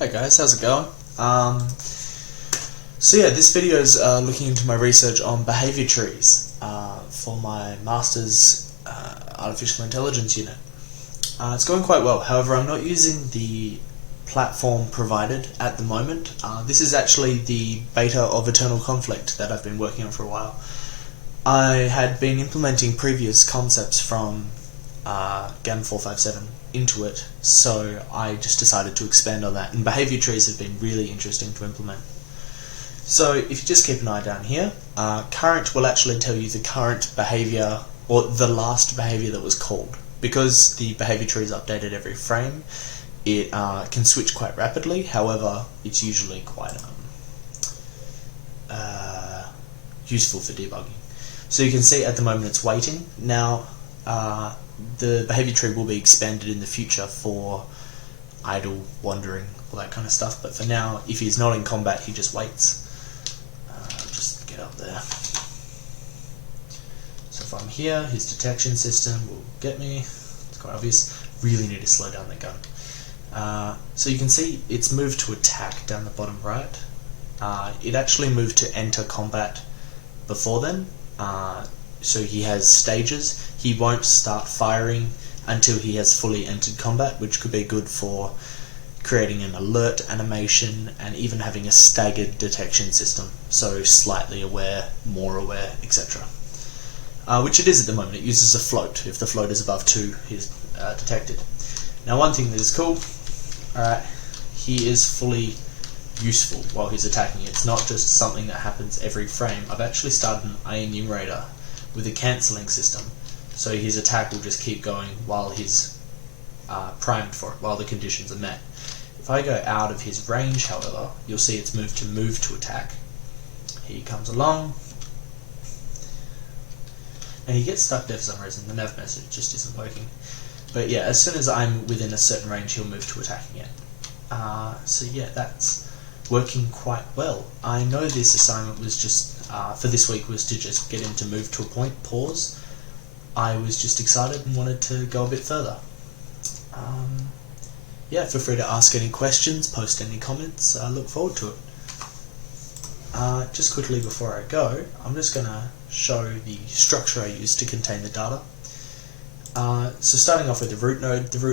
Hi guys, how's it going? So yeah, this video is looking into my research on behaviour trees for my Master's Artificial Intelligence unit. It's going quite well, however I'm not using the platform provided at the moment. This is actually the beta of Eternal Conflict that I've been working on for a while. I had been implementing previous concepts from GAN 457 into it, so I just decided to expand on that, and behaviour trees have been really interesting to implement. So if you just keep an eye down here, current will actually tell you the current behaviour, or the last behaviour that was called. Because the behaviour tree is updated every frame, it can switch quite rapidly, however it's usually quite useful for debugging. So you can see at the moment it's waiting. Now the behaviour tree will be expanded in the future for idle, wandering, all that kind of stuff, but for now, if he's not in combat, he just waits. Just get up there. So if I'm here, his detection system will get me. It's quite obvious. Really need to slow down the gun. So you can see it's moved to attack down the bottom right. It actually moved to enter combat before then. So he has stages. He won't start firing until he has fully entered combat, which could be good for creating an alert animation and even having a staggered detection system, so slightly aware, more aware, etc. Which it is at the moment. It uses a float. If the float is above 2, he's detected. Now one thing that is cool, he is fully useful while he's attacking. It's not just something that happens every frame. I've actually started an eye enumerator with a cancelling system, so his attack will just keep going while he's primed for it, while the conditions are met. If I go out of his range, however, you'll see it's moved to move to attack. He comes along, and he gets stuck there for some reason. The nav message just isn't working. But yeah, as soon as I'm within a certain range, he'll move to attack again. So yeah, that's working quite well. I know this assignment was just, for this week, was to just get him to move to a point, pause. I was just excited and wanted to go a bit further. Yeah, feel free to ask any questions, post any comments, I look forward to it. Just quickly before I go, I'm just going to show the structure I use to contain the data. So starting off with the root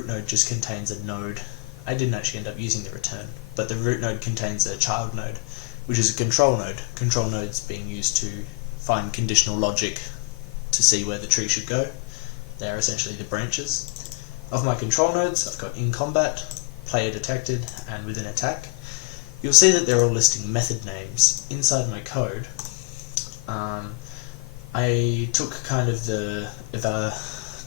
node just contains a node. I didn't actually end up using the return, but the root node contains a child node, which is a control node. Control nodes being used to find conditional logic to see where the tree should go. They are essentially the branches. Of my control nodes, I've got in combat, player detected, and within attack. You'll see that they're all listing method names. Inside my code, I took kind of the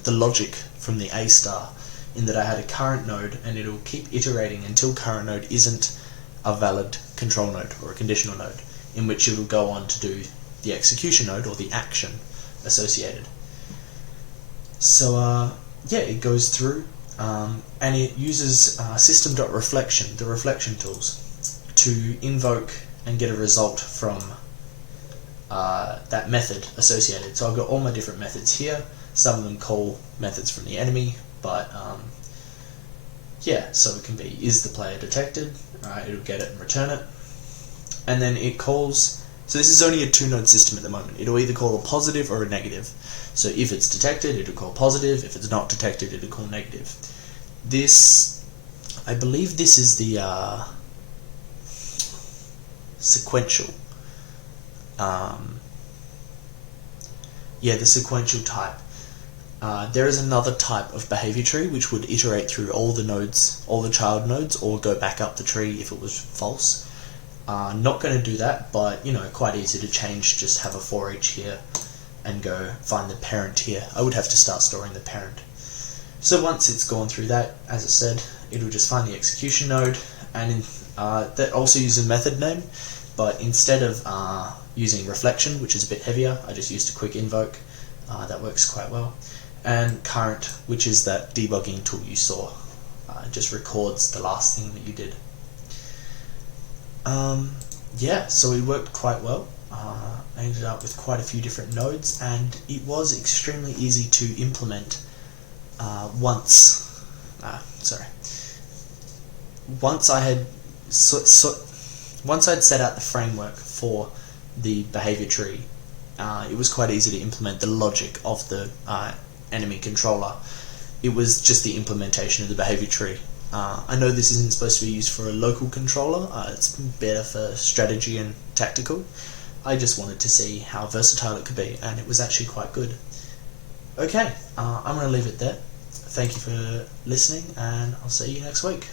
logic from the A star, in that I had a current node and it'll keep iterating until current node isn't a valid control node or a conditional node, in which it'll go on to do the execution node or the action associated. So yeah, it goes through and it uses system.reflection, the reflection tools, to invoke and get a result from that method associated. So I've got all my different methods here. Some of them call methods from the enemy, but yeah, so it can be, is the player detected? It'll get it and return it. And then it calls, so this is only a 2-node system at the moment. It'll either call a positive or a negative. So if it's detected, it'll call positive. If it's not detected, it'll call negative. This, I believe this is the sequential. Yeah, the sequential type. There is another type of behaviour tree which would iterate through all the nodes, all the child nodes, or go back up the tree if it was false. Not going to do that, but you know, quite easy to change. Just have a for each here and go find the parent here. I would have to start storing the parent. So once it's gone through that, as I said, it'll just find the execution node, and that also uses a method name, but instead of using reflection, which is a bit heavier, I just used a quick invoke. That works quite well. And current, which is that debugging tool you saw. It just records the last thing that you did. Yeah, so it worked quite well. I ended up with quite a few different nodes, and it was extremely easy to implement once I had once I'd set out the framework for the behavior tree, it was quite easy to implement the logic of the enemy controller. It was just the implementation of the behavior tree. I know this isn't supposed to be used for a local controller, it's better for strategy and tactical. I just wanted to see how versatile it could be, and it was actually quite good. Okay, I'm going to leave it there. Thank you for listening, and I'll see you next week.